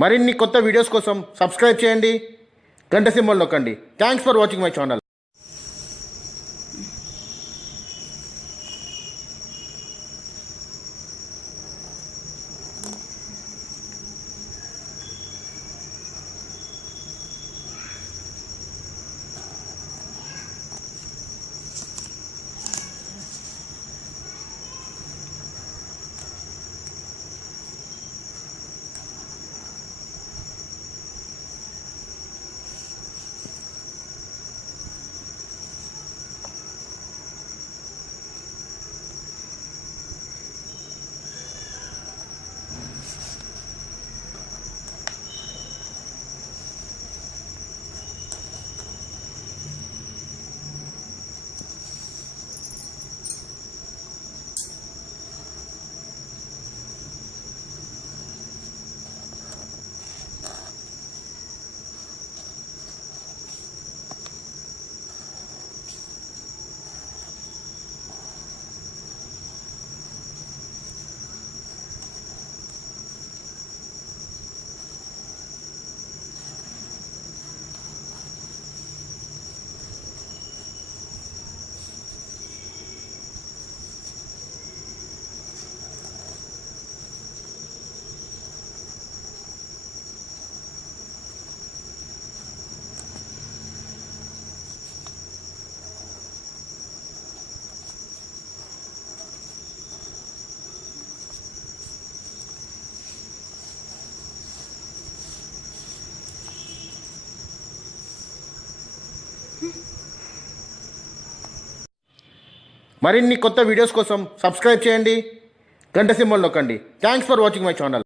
మరిన్ని కొత్త వీడియోస్ కోసం సబ్స్క్రైబ్ చేయండి, గంట సింబల్ నొక్కండి. Thanks for watching my channel. మరిన్ని కొత్త వీడియోస్ కోసం సబ్స్క్రైబ్ చేయండి, గంట సింబల్ నొక్కండి. Thanks for watching my channel.